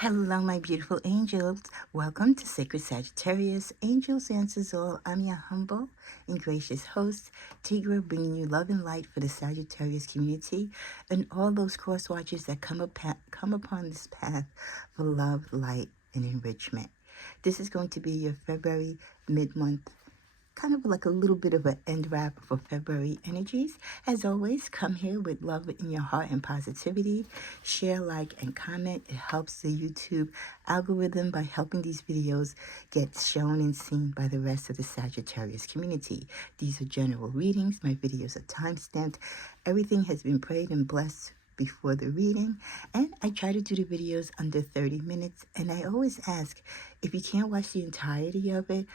Hello, my beautiful angels. Welcome to Sacred Sagittarius. Angels answers all. I'm your humble and gracious host, Tigra, bringing you love and light for the Sagittarius community and all those cross watchers that come upon this path for love, light, and enrichment. This is going to be your February mid-month, kind of like a little bit of an end wrap for February energies. As always, come here with love in your heart and positivity. Share, like, and comment. It helps the YouTube algorithm by helping these videos get shown and seen by the rest of the Sagittarius community. These are general readings. My videos are time-stamped. Everything has been prayed and blessed before the reading, and I try to do the videos under 30 minutes, and I always ask, if you can't watch the entirety of it,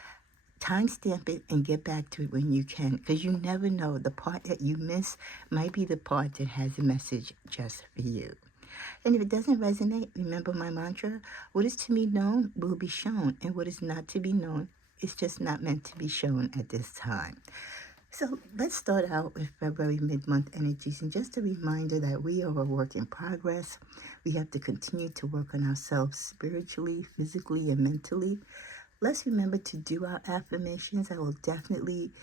timestamp it and get back to it when you can, because you never know, the part that you miss might be the part that has a message just for you. And if it doesn't resonate, remember my mantra: what is to be known will be shown, and what is not to be known is just not meant to be shown at this time. So let's start out with February mid-month energies, and just a reminder that we are a work in progress. We have to continue to work on ourselves spiritually, physically, and mentally. Let's remember to do our affirmations. I will definitely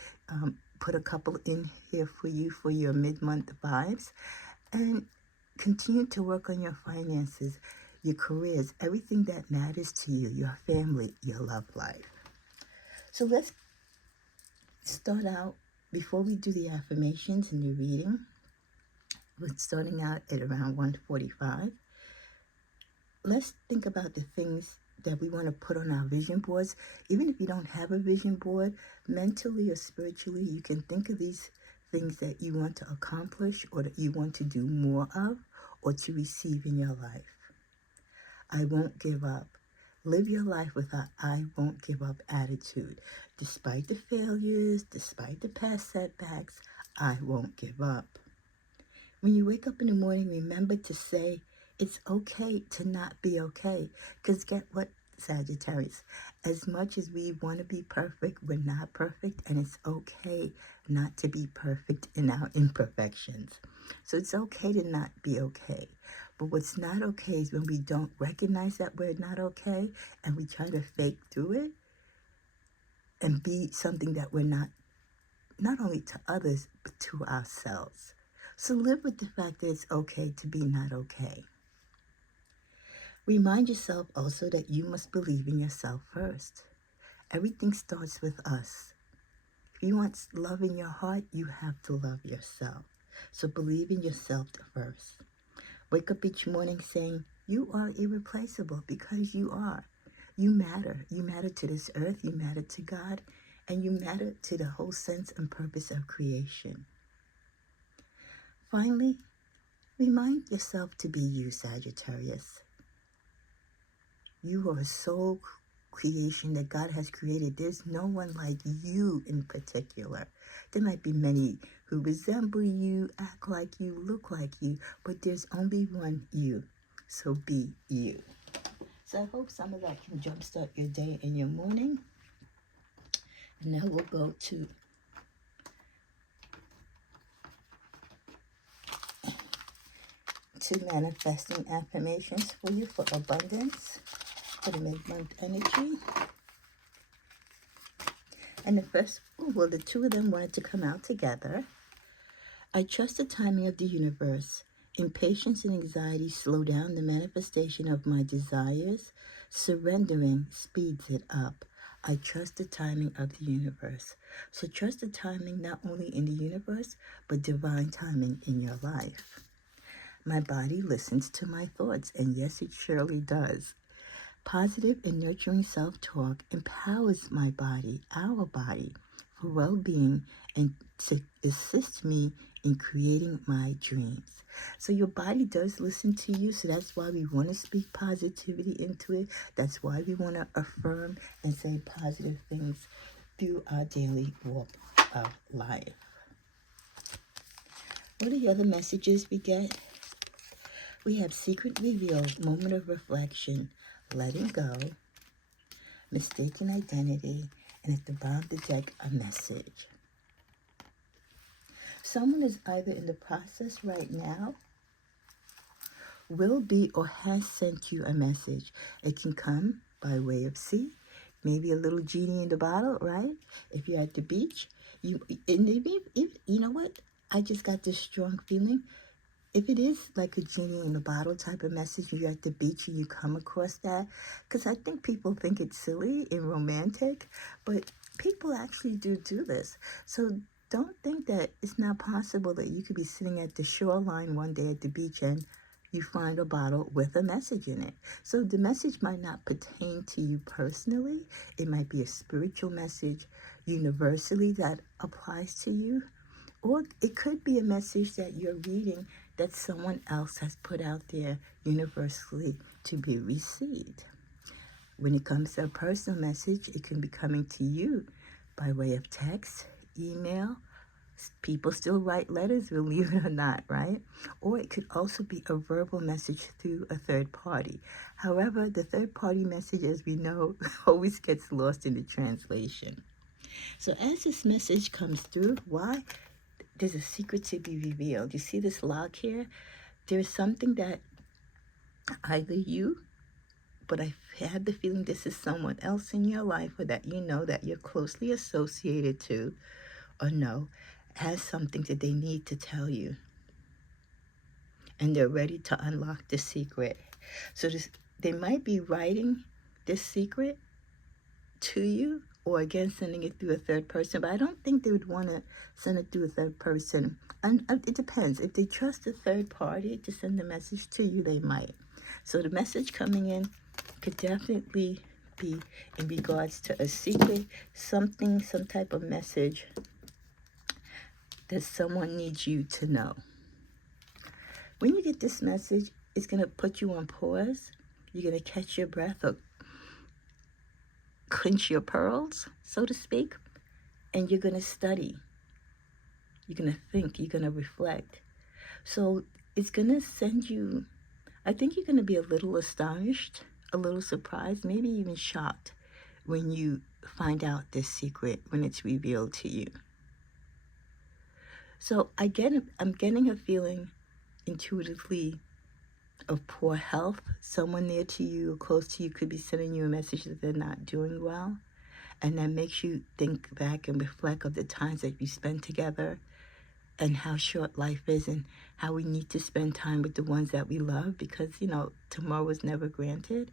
put a couple in here for you for your mid-month vibes. And continue to work on your finances, your careers, everything that matters to you, your family, your love life. So let's start out, before we do the affirmations and the reading, we're starting out at around 1:45. Let's think about the things that we want to put on our vision boards. Even if you don't have a vision board, mentally or spiritually, you can think of these things that you want to accomplish or that you want to do more of or to receive in your life. I won't give up. Live your life with a I won't give up attitude. Despite the failures, despite the past setbacks, I won't give up. When you wake up in the morning, remember to say, it's okay to not be okay. Because get what, Sagittarius? As much as we want to be perfect, we're not perfect. And it's okay not to be perfect in our imperfections. So it's okay to not be okay. But what's not okay is when we don't recognize that we're not okay and we try to fake through it and be something that we're not only to others, but to ourselves. So live with the fact that it's okay to be not okay. Remind yourself also that you must believe in yourself first. Everything starts with us. If you want love in your heart, you have to love yourself. So believe in yourself first. Wake up each morning saying, you are irreplaceable, because you are. You matter. You matter to this earth, you matter to God, and you matter to the whole sense and purpose of creation. Finally, remind yourself to be you, Sagittarius. You are a soul creation that God has created. There's no one like you in particular. There might be many who resemble you, act like you, look like you, but there's only one you. So be you. So I hope some of that can jumpstart your day and your morning. And now we'll go to manifesting affirmations for you for abundance for the mid-month energy. And the first, well, the two of them wanted to come out together. I trust the timing of the universe. Impatience and anxiety slow down the manifestation of my desires. Surrendering speeds it up. I trust the timing of the universe. So trust the timing not only in the universe, but divine timing in your life. My body listens to my thoughts, and yes, it surely does. Positive and nurturing self-talk empowers my body, our body, for well-being and to assist me in creating my dreams. So your body does listen to you, so that's why we want to speak positivity into it. That's why we want to affirm and say positive things through our daily walk of life. What are the other messages we get? We have secret reveal, moment of reflection, letting go, mistaken identity, and at the bottom of the deck, a message. Someone is either in the process right now will be or has sent you a message. It can come by way of sea, maybe a little genie in the bottle, right? If you're at the beach, and maybe if you know what, I just got this strong feeling. If it is like a genie in a bottle type of message, you're at the beach and you come across that, because I think people think it's silly and romantic, but people actually do this. So don't think that it's not possible that you could be sitting at the shoreline one day at the beach and you find a bottle with a message in it. So the message might not pertain to you personally. It might be a spiritual message universally that applies to you. Or it could be a message that you're reading that someone else has put out there universally to be received. When it comes to a personal message, it can be coming to you by way of text, email. People still write letters, believe it or not, right? Or it could also be a verbal message through a third party. However, the third party message, as we know, always gets lost in the translation. So as this message comes through, why? There's a secret to be revealed. You see this lock here? There's something that either you, but I had the feeling this is someone else in your life, or that you know that you're closely associated to, or know, has something that they need to tell you. And they're ready to unlock the secret. So they might be writing this secret to you, or again sending it through a third person, but I don't think they would want to send it through a third person. And it depends. If they trust a third party to send the message to you, they might. So the message coming in could definitely be in regards to a secret, something, some type of message that someone needs you to know. When you get this message, it's going to put you on pause. You're going to catch your breath, or clench your pearls, so to speak, and you're going to study. You're going to think. You're going to reflect. So it's going to send you, I think you're going to be a little astonished, a little surprised, maybe even shocked when you find out this secret, when it's revealed to you. So I'm getting a feeling intuitively of poor health. Someone near to you or close to you could be sending you a message that they're not doing well. And that makes you think back and reflect of the times that you spent together, and how short life is, and how we need to spend time with the ones that we love, because, you know, tomorrow is never granted.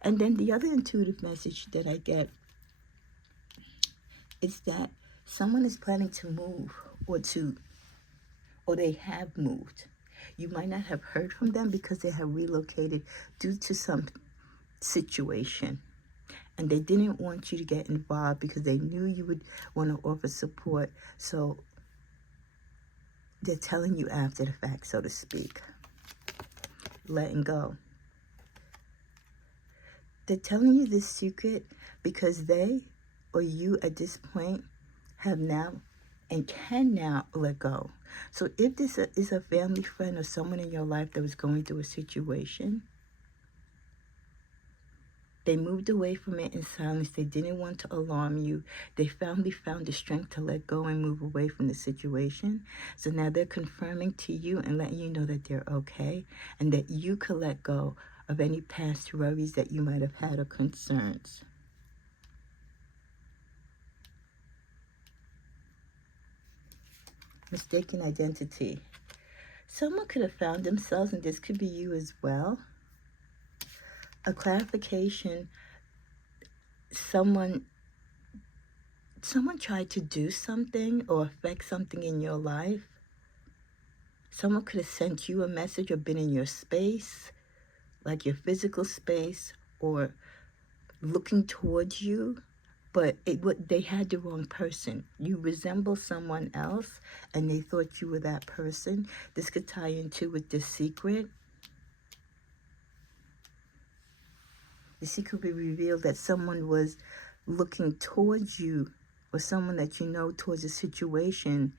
And then the other intuitive message that I get is that someone is planning to move, or they have moved. You might not have heard from them because they have relocated due to some situation. And they didn't want you to get involved because they knew you would want to offer support. So they're telling you after the fact, so to speak. Letting go. They're telling you this secret because they or you at this point have now and can now let go. So if this is a family friend or someone in your life that was going through a situation, they moved away from it in silence. They didn't want to alarm you. They finally found the strength to let go and move away from the situation. So now they're confirming to you and letting you know that they're okay, and that you can let go of any past worries that you might have had or concerns. Mistaken identity. Someone could have found themselves, and this could be you as well. A clarification. Someone tried to do something or affect something in your life. Someone could have sent you a message or been in your space, like your physical space, or looking towards you, but they had the wrong person. You resemble someone else, and they thought you were that person. This could tie into with the secret. The secret will reveal that someone was looking towards you, or someone that you know towards a situation,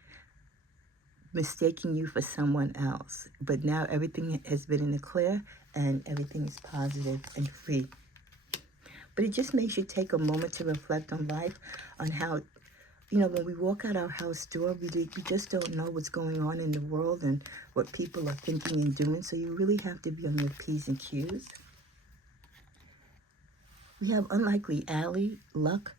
mistaking you for someone else. But now everything has been in the clear, and everything is positive and free. But it just makes you take a moment to reflect on life, on how, when we walk out our house door, we just don't know what's going on in the world and what people are thinking and doing. So you really have to be on your P's and Q's. We have unlikely alley, luck,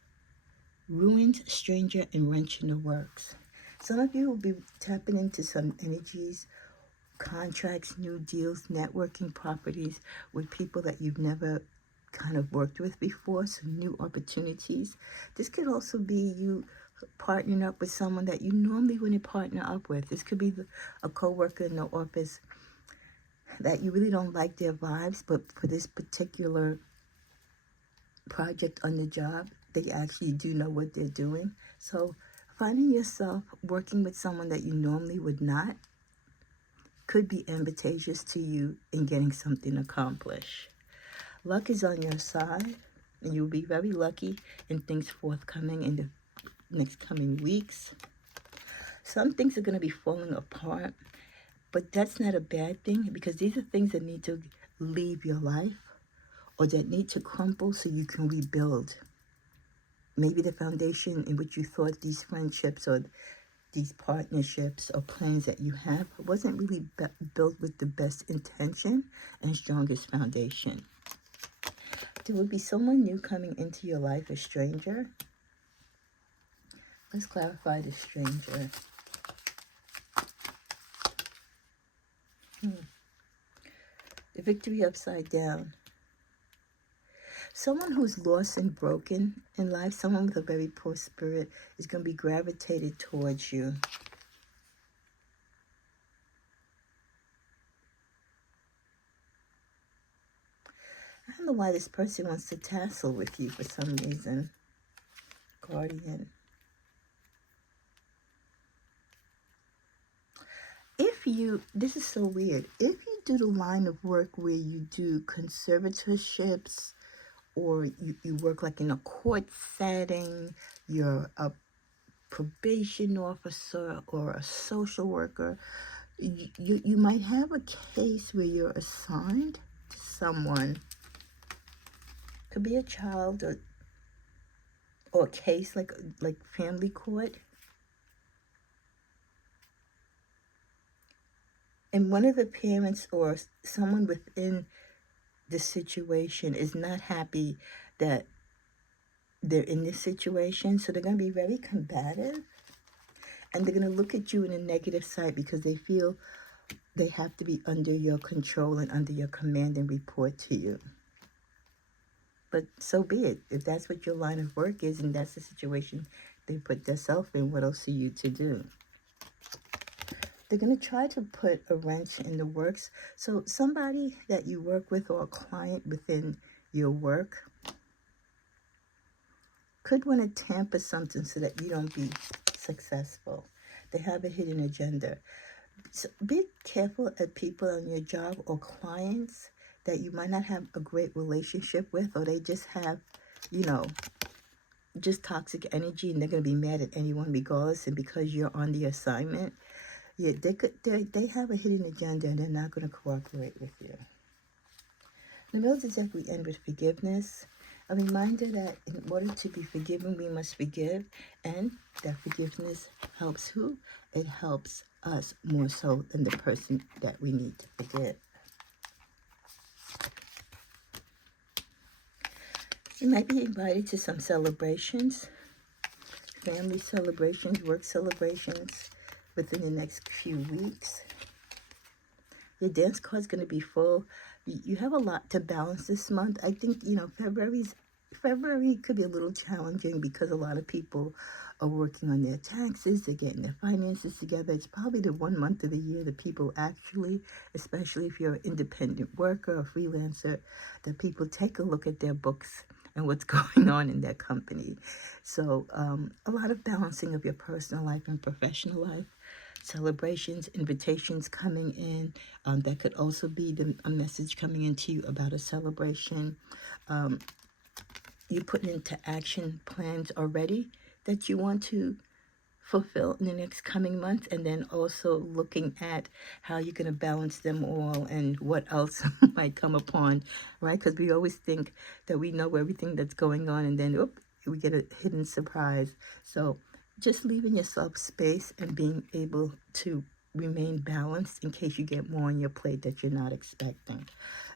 ruined, stranger, and wrench in the works. Some of you will be tapping into some energies, contracts, new deals, networking properties with people that you've never kind of worked with before, some new opportunities. This could also be you partnering up with someone that you normally wouldn't partner up with. This could be a co-worker in the office that you really don't like their vibes, but for this particular project on the job, they actually do know what they're doing. So finding yourself working with someone that you normally would not could be advantageous to you in getting something accomplished. Luck is on your side, and you'll be very lucky in things forthcoming in the next coming weeks. Some things are going to be falling apart, but that's not a bad thing, because these are things that need to leave your life or that need to crumble so you can rebuild. Maybe the foundation in which you thought these friendships or these partnerships or plans that you have wasn't really built with the best intention and strongest foundation. There will be someone new coming into your life, a stranger. Let's clarify the stranger. The victory upside down. Someone who's lost and broken in life, someone with a very poor spirit, is going to be gravitated towards you. I don't know why this person wants to tassel with you for some reason. Guardian. This is so weird. If you do the line of work where you do conservatorships, or you work like in a court setting, you're a probation officer or a social worker, you might have a case where you're assigned to someone. Could be a child or a case like family court. And one of the parents or someone within the situation is not happy that they're in this situation. So they're going to be very combative. And they're going to look at you in a negative side because they feel they have to be under your control and under your command and report to you. But so be it. If that's what your line of work is and that's the situation they put themselves in, what else are you to do? They're going to try to put a wrench in the works. So somebody that you work with or a client within your work could want to tamper something so that you don't be successful. They have a hidden agenda. So be careful at people on your job or clients that you might not have a great relationship with, or they just have, just toxic energy, and they're going to be mad at anyone regardless. And because you're on the assignment, they have a hidden agenda and they're not going to cooperate with you. The middle of the deck, we end with forgiveness. A reminder that in order to be forgiven, we must forgive. And that forgiveness helps who? It helps us more so than the person that we need to forgive. You might be invited to some celebrations, family celebrations, work celebrations, within the next few weeks. Your dance card's going to be full. You have a lot to balance this month. I think, February could be a little challenging because a lot of people are working on their taxes. They're getting their finances together. It's probably the one month of the year that people actually, especially if you're an independent worker or freelancer, that people take a look at their books and what's going on in their company. So a lot of balancing of your personal life and professional life. Celebrations, invitations coming in. That could also be a message coming into you about a celebration. You put into action plans already that you want to fulfill in the next coming months, and then also looking at how you're going to balance them all and what else might come upon, right? Because we always think that we know everything that's going on, and then we get a hidden surprise. So just leaving yourself space and being able to remain balanced in case you get more on your plate that you're not expecting.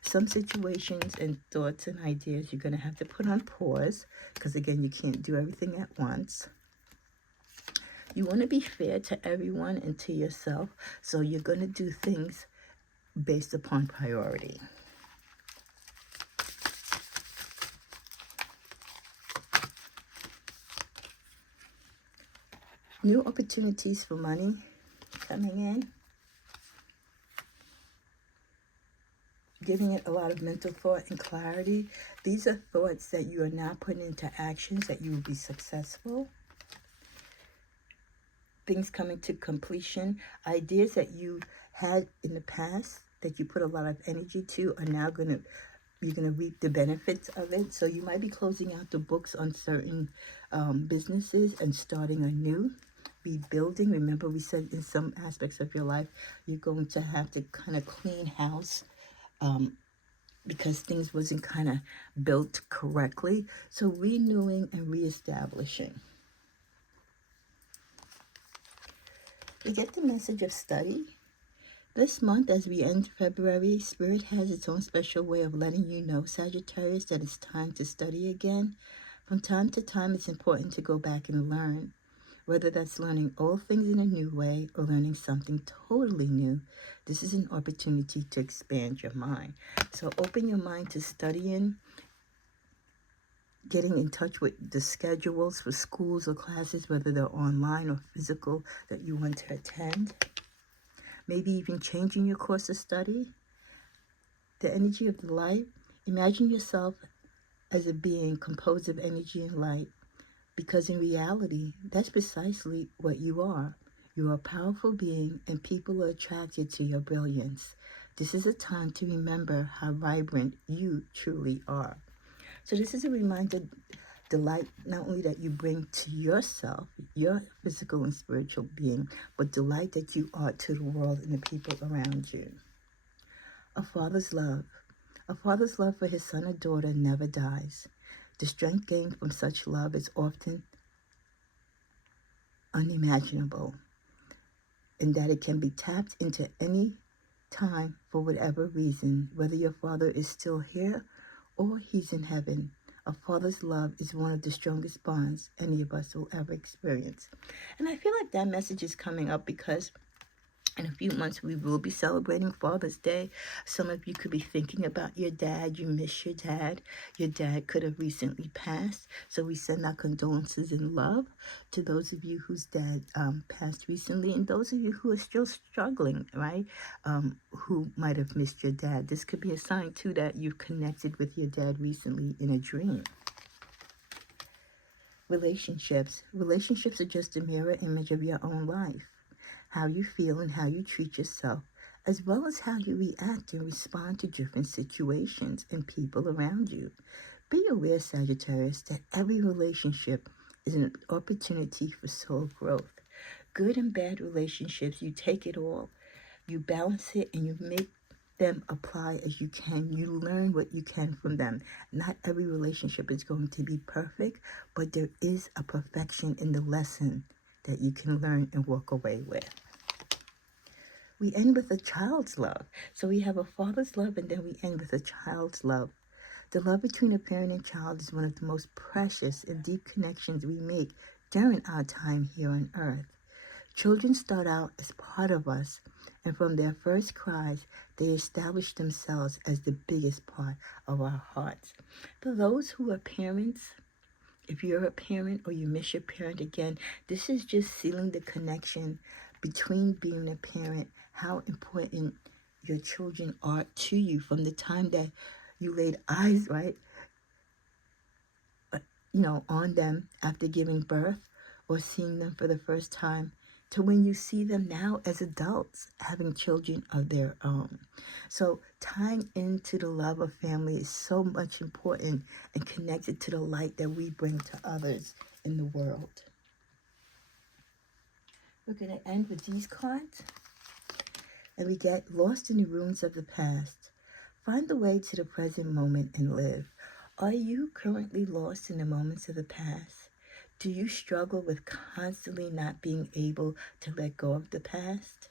Some situations and thoughts and ideas you're going to have to put on pause because, again, you can't do everything at once. You want to be fair to everyone and to yourself, so you're going to do things based upon priority. New opportunities for money coming in. Giving it a lot of mental thought and clarity. These are thoughts that you are now putting into actions that you will be successful. Things coming to completion. Ideas that you had in the past that you put a lot of energy to are now you're going to reap the benefits of it. So you might be closing out the books on certain businesses and starting anew. Rebuilding. Remember, we said in some aspects of your life, you're going to have to kind of clean house because things wasn't kind of built correctly. So renewing and reestablishing. We get the message of study. This month, as we end February, Spirit has its own special way of letting you know, Sagittarius, that it's time to study again. From time to time, it's important to go back and learn, whether that's learning old things in a new way or learning something totally new. This is an opportunity to expand your mind. So open your mind to studying, getting in touch with the schedules for schools or classes, whether they're online or physical, that you want to attend. Maybe even changing your course of study. The energy of the light. Imagine yourself as a being composed of energy and light, because in reality, that's precisely what you are. You are a powerful being, and people are attracted to your brilliance. This is a time to remember how vibrant you truly are. So this is a reminder, the light not only that you bring to yourself, your physical and spiritual being, but the light that you are to the world and the people around you. A father's love. A father's love for his son or daughter never dies. The strength gained from such love is often unimaginable, in that it can be tapped into any time for whatever reason, whether your father is still here or he's in heaven. A father's love is one of the strongest bonds any of us will ever experience. And I feel like that message is coming up because in a few months, we will be celebrating Father's Day. Some of you could be thinking about your dad. You miss your dad. Your dad could have recently passed. So we send our condolences and love to those of you whose dad passed recently, and those of you who are still struggling, right? Who might have missed your dad. This could be a sign, too, that you've connected with your dad recently in a dream. Relationships. Relationships are just a mirror image of your own life. How you feel and how you treat yourself, as well as how you react and respond to different situations and people around you. Be aware, Sagittarius, that every relationship is an opportunity for soul growth. Good and bad relationships, you take it all, you balance it, and you make them apply as you can. You learn what you can from them. Not every relationship is going to be perfect, but there is a perfection in the lesson that you can learn and walk away with. We end with a child's love. So we have a father's love, and then we end with a child's love. The love between a parent and child is one of the most precious and deep connections we make during our time here on earth. Children start out as part of us, and from their first cries, they establish themselves as the biggest part of our hearts. For those who are parents, if you're a parent or you miss your parent again, this is just sealing the connection between being a parent, how important your children are to you from the time that you laid eyes, right, on them after giving birth or seeing them for the first time, to when you see them now as adults having children of their own. So tying into the love of family is so much important and connected to the light that we bring to others in the world. We're going to end with these cards. And we get lost in the ruins of the past. Find the way to the present moment and live. Are you currently lost in the moments of the past? Do you struggle with constantly not being able to let go of the past?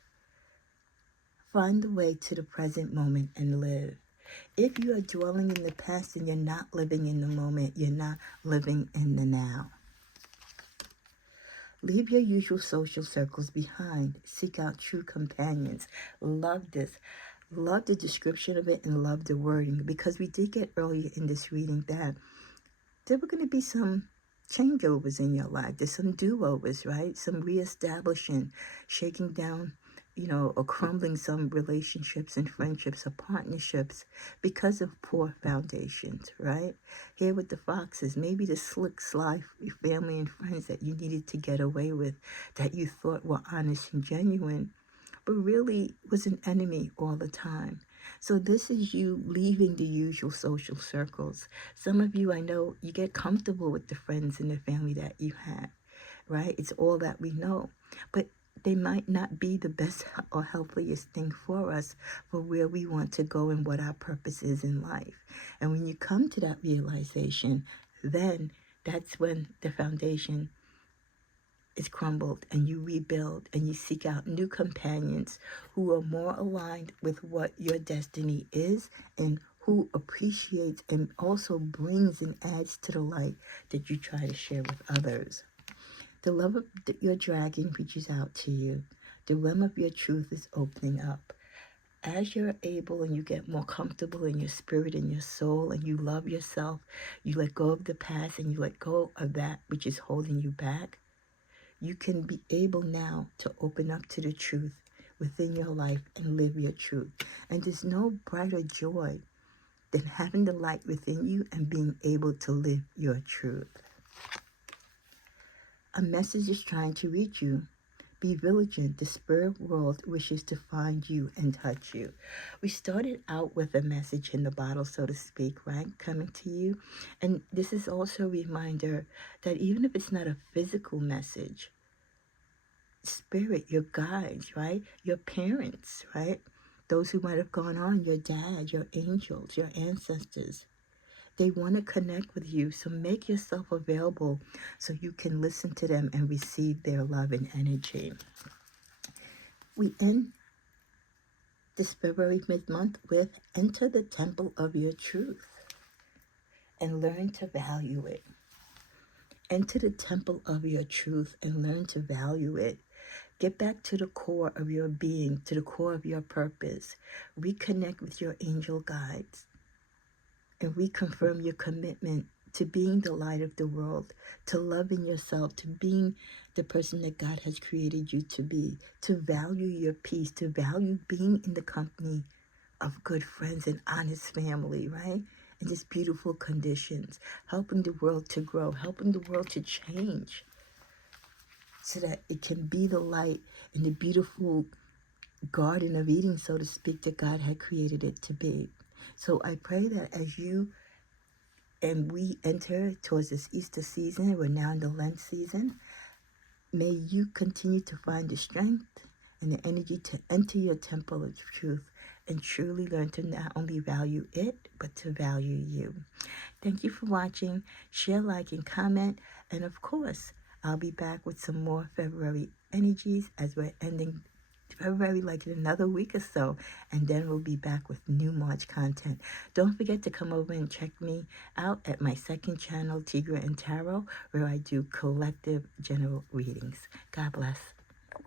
Find the way to the present moment and live. If you are dwelling in the past and you're not living in the moment, you're not living in the now. Leave your usual social circles behind. Seek out true companions. Love this. Love the description of it and love the wording, because we did get earlier in this reading that there were going to be some changeovers in your life. There's some do-overs, right? Some reestablishing, shaking down, or crumbling some relationships and friendships or partnerships because of poor foundations, right? Here with the foxes, maybe the slick, sly family and friends that you needed to get away with, that you thought were honest and genuine, but really was an enemy all the time. So this is you leaving the usual social circles. Some of you, I know, you get comfortable with the friends and the family that you had, right? It's all that we know. But they might not be the best or healthiest thing for us for where we want to go and what our purpose is in life. And when you come to that realization, then that's when the foundation is crumbled and you rebuild and you seek out new companions who are more aligned with what your destiny is and who appreciates and also brings and adds to the light that you try to share with others. The love of your dragon reaches out to you. The realm of your truth is opening up. As you're able and you get more comfortable in your spirit and your soul and you love yourself, you let go of the past and you let go of that which is holding you back, you can be able now to open up to the truth within your life and live your truth. And there's no brighter joy than having the light within you and being able to live your truth. A message is trying to reach you. Be vigilant. The spirit world wishes to find you and touch you. We started out with a message in the bottle, so to speak, right? Coming to you. And this is also a reminder that even if it's not a physical message, spirit, your guides, right? Your parents, right? Those who might have gone on, your dad, your angels, your ancestors. They want to connect with you, so make yourself available so you can listen to them and receive their love and energy. We end this February mid-month with enter the temple of your truth and learn to value it. Enter the temple of your truth and learn to value it. Get back to the core of your being, to the core of your purpose. Reconnect with your angel guides and reconfirm your commitment to being the light of the world, to loving yourself, to being the person that God has created you to be, to value your peace, to value being in the company of good friends and honest family, right? In just beautiful conditions, helping the world to grow, helping the world to change so that it can be the light in the beautiful Garden of Eden, so to speak, that God had created it to be. So I pray that as you and we enter towards this Easter season, we're now in the Lent season, may you continue to find the strength and the energy to enter your temple of truth and truly learn to not only value it, but to value you. Thank you for watching. Share, like, and comment. And of course, I'll be back with some more February energies as we're ending February like in another week or so, and then we'll be back with new March content. Don't forget to come over and check me out at my second channel, Tigra and Tarot, where I do collective general readings. God bless.